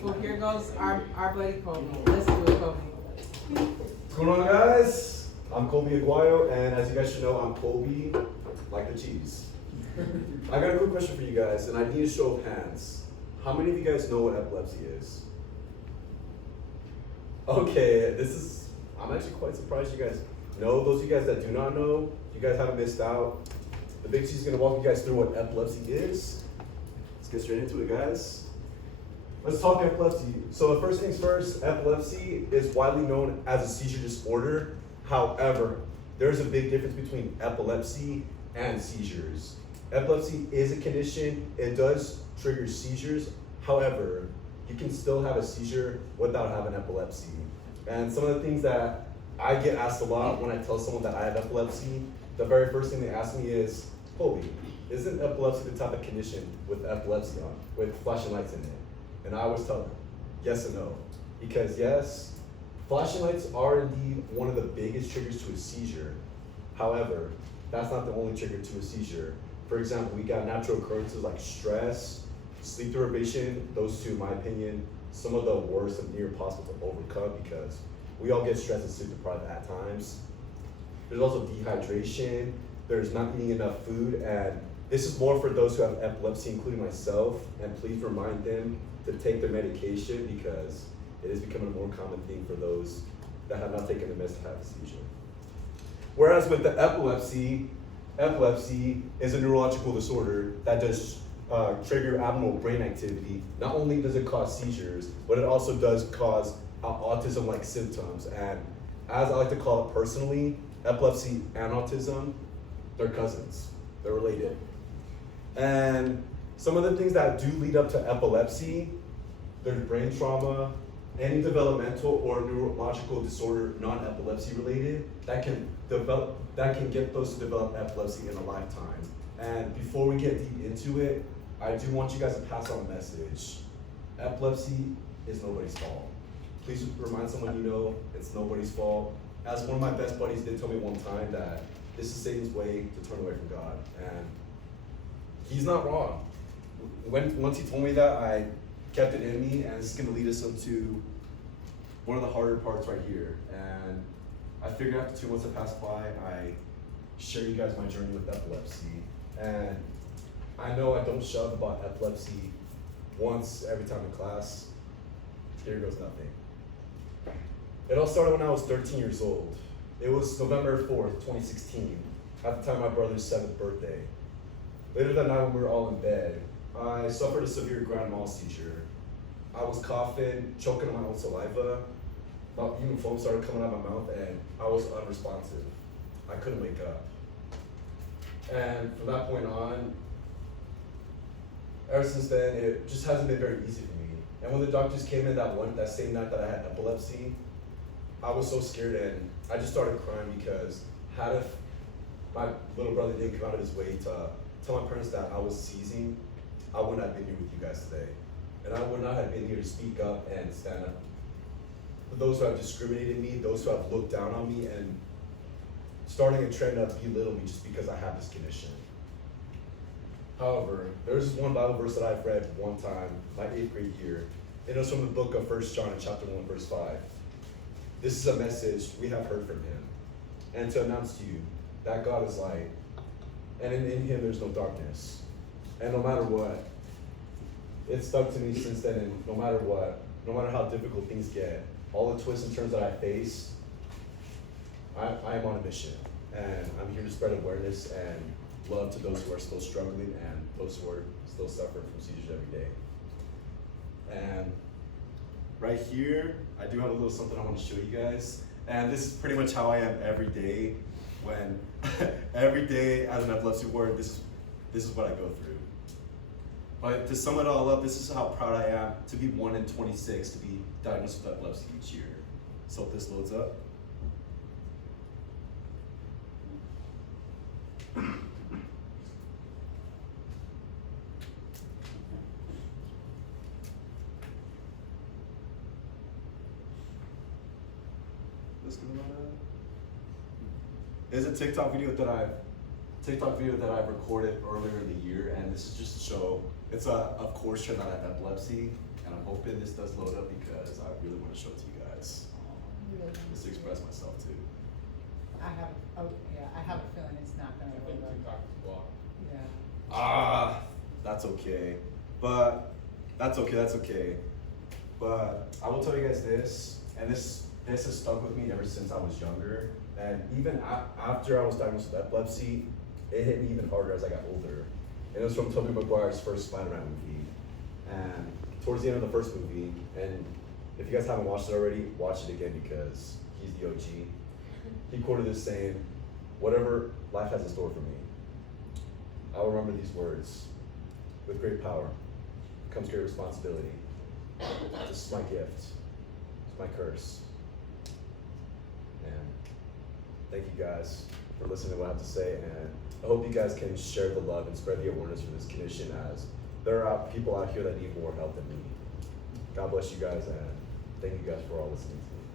So here goes our buddy Kobe. Let's do it, Kobe. What's going on, guys? I'm Kobe Aguayo, and as you guys should know, I'm Kobe, like the cheese. I got a quick question for you guys, and I need a show of hands. How many of you guys know what epilepsy is? Okay, I'm actually quite surprised you guys know. Those of you guys that do not know, you guys haven't missed out. The Big C is going to walk you guys through what epilepsy is. Let's get straight into it, guys. Let's talk epilepsy. So the first things first, epilepsy is widely known as a seizure disorder. However, there's a big difference between epilepsy and seizures. Epilepsy is a condition. It does trigger seizures. However, you can still have a seizure without having epilepsy. And some of the things that I get asked a lot when I tell someone that I have epilepsy, the very first thing they ask me is, Kobe, isn't epilepsy the type of condition with epilepsy on, with flashing lights in it? And I always tell them, yes and no. Because yes, flashing lights are indeed one of the biggest triggers to a seizure. However, that's not the only trigger to a seizure. For example, we got natural occurrences like stress, sleep deprivation. Those two, in my opinion, some of the worst and near impossible to overcome because we all get stressed and sleep deprived at times. There's also dehydration. There's not eating enough food, and this is more for those who have epilepsy, including myself, and please remind them to take their medication because it is becoming a more common thing for those that have not taken the meds to have a seizure. Whereas with the epilepsy is a neurological disorder that does trigger abnormal brain activity. Not only does it cause seizures, but it also does cause autism-like symptoms. And as I like to call it personally, epilepsy and autism, they're cousins, they're related. And some of the things that do lead up to epilepsy, there's brain trauma, any developmental or neurological disorder non-epilepsy related that can get those to develop epilepsy in a lifetime. And before we get deep into it, I do want you guys to pass on a message. Epilepsy is nobody's fault. Please remind someone you know it's nobody's fault. As one of my best buddies did tell me one time that this is Satan's way to turn away from God, and he's not wrong. Once he told me that, I kept it in me, and this is going to lead us into one of the harder parts right here. And I figured after 2 months have passed by, I share you guys my journey with epilepsy. And I know I don't shove about epilepsy once every time in class. Here goes nothing. It all started when I was 13 years old. It was November 4th, 2016, at the time of my brother's 7th birthday. Later that night when we were all in bed, I suffered a severe grand mal seizure. I was coughing, choking on my own saliva. Even foam started coming out of my mouth, and I was unresponsive. I couldn't wake up. And from that point on, ever since then, it just hasn't been very easy for me. And when the doctors came in that same night that I had epilepsy, I was so scared, and I just started crying because if my little brother didn't come out of his way to tell my parents that I was seizing, I wouldn't have been here with you guys today. And I would not have been here to speak up and stand up for those who have discriminated me, those who have looked down on me, and starting a trend of belittle me just because I have this condition. However, there's this one Bible verse that I've read one time, my 8th grade year. It was from the book of 1 John in chapter 1, verse 5. This is a message we have heard from him, and to announce to you that God is light, and in him there's no darkness. And no matter what, it's stuck to me since then, and no matter what, no matter how difficult things get, all the twists and turns that I face, I am on a mission, and I'm here to spread awareness and love to those who are still struggling and those who are still suffering from seizures every day. And right here, I do have a little something I want to show you guys. And this is pretty much how I am every day every day as an epilepsy warrior, this is what I go through. But to sum it all up, this is how proud I am to be 1 in 26 to be diagnosed with epilepsy each year. So if this loads up. Is a TikTok video that I've recorded earlier in the year, and this is just to show it's a of course trend that I have epilepsy, And I'm hoping this does load up because I really want to show it to you guys. Really? Just to express myself too. I have, I have a feeling it's not gonna I think work. TikTok is blocked. Yeah. That's okay. But that's okay. But I will tell you guys this, and this has stuck with me ever since I was younger. And even after I was diagnosed with epilepsy, it hit me even harder as I got older. And it was from Tobey Maguire's first Spider-Man movie. And towards the end of the first movie, and if you guys haven't watched it already, watch it again because he's the OG. He quoted this saying, "Whatever life has in store for me, I will remember these words. With great power comes great responsibility. This is my gift. It's my curse." And thank you guys for listening to what I have to say, and I hope you guys can share the love and spread the awareness for this condition, as there are people out here that need more help than me. God bless you guys, and thank you guys for all listening to me.